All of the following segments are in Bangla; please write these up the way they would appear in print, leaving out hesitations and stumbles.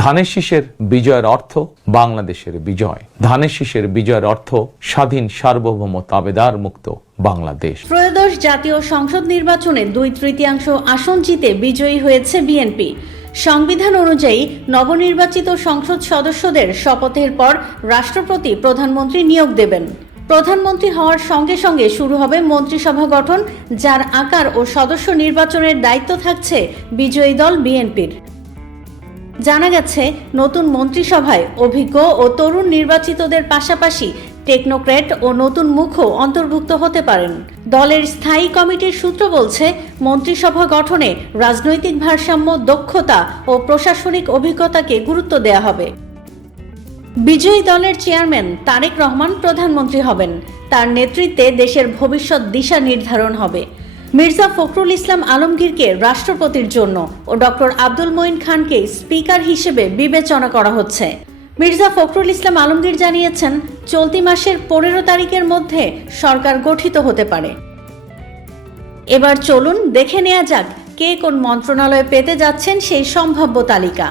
ধানের শীষের বিজয়ের অর্থ বাংলাদেশের বিজয়। ধানের শীষের বিজয়ের অর্থ স্বাধীন সার্বভৌম তাবেদার মুক্ত বাংলাদেশ। ত্রয়োদশ জাতীয় সংসদ নির্বাচনে 2/3 আসন জিতে বিজয়ী হয়েছে বিএনপি। সংবিধান অনুযায়ী নবনির্বাচিত সংসদ সদস্যদের শপথের পর রাষ্ট্রপতি প্রধানমন্ত্রী নিয়োগ দেবেন। প্রধানমন্ত্রী হওয়ার সঙ্গে সঙ্গে শুরু হবে মন্ত্রিসভা গঠন, যার আকার ও সদস্য নির্বাচনের দায়িত্ব থাকছে বিজয়ী দল বিএনপির। জানা গেছে, নতুন মন্ত্রিসভায় অভিজ্ঞ ও তরুণ নির্বাচিতদের পাশাপাশি টেকনোক্র্যাট ও নতুন মুখও অন্তর্ভুক্ত হতে পারেন। দলের স্থায়ী কমিটির সূত্র বলছে, মন্ত্রিসভা গঠনে রাজনৈতিক ভারসাম্য, দক্ষতা ও প্রশাসনিক অভিজ্ঞতাকে গুরুত্ব দেওয়া হবে। বিজয়ী দলের চেয়ারম্যান তারেক রহমান প্রধানমন্ত্রী হবেন। তার নেতৃত্বে দেশের ভবিষ্যৎ দিশা নির্ধারণ হবে। মির্জা ফখরুল ইসলাম আলমগীরকে রাষ্ট্রপতির জন্য ও ডক্টর আব্দুল মঈন খানকে স্পিকার হিসেবে বিবেচনা করা হচ্ছে। মির্জা ফখরুল ইসলাম আলমগীর জানিয়েছেন, চলতি মাসের 15 তারিখের মধ্যে সরকার গঠিত হতে পারে। এবার চলুন দেখে নেওয়া যাক কে কোন মন্ত্রণালয়ে পেতে যাচ্ছেন সেই সম্ভাব্য তালিকা।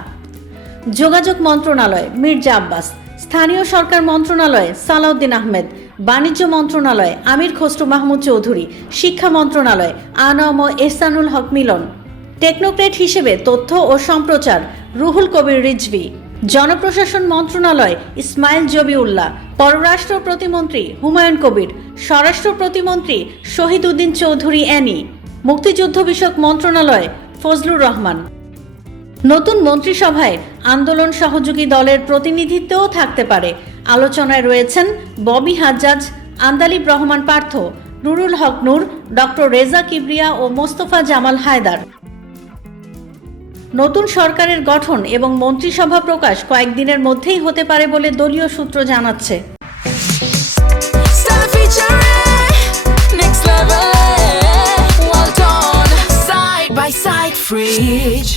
যোগাযোগ মন্ত্রণালয় মির্জা আব্বাস, স্থানীয় সরকার মন্ত্রণালয়ে সালাউদ্দিন আহমেদ, বাণিজ্য মন্ত্রণালয় আমির খসরু মাহমুদ চৌধুরী, শিক্ষা মন্ত্রণালয় আনাম ও এহসানুল হক মিলন, টেকনোক্র্যাট হিসেবে তথ্য ও সম্প্রচার রুহুল কবির রিজভী, জনপ্রশাসন মন্ত্রণালয় ইসমাইল জবিউল্লাহ, পররাষ্ট্র প্রতিমন্ত্রী হুমায়ুন কবির, স্বরাষ্ট্র প্রতিমন্ত্রী শহীদ উদ্দিন চৌধুরী অ্যানি, মুক্তিযুদ্ধ বিষয়ক মন্ত্রণালয় ফজলুর রহমান। নতুন মন্ত্রিসভায় আন্দোলন সহযোগী দলের প্রতিনিধিত্বও থাকতে পারে। আলোচনায় রয়েছেন ববি হাজ্জাজ, আন্দালিব রহমান পার্থ, নুরুল হক নূর, ডক্টর রেজা কিবরিয়া ও মোস্তফা জামাল হায়দার। নতুন সরকারের গঠন এবং মন্ত্রিসভা প্রকাশ কয়েকদিনের মধ্যেই হতে পারে বলে দলীয় সূত্র জানাচ্ছে। Side by side fridge.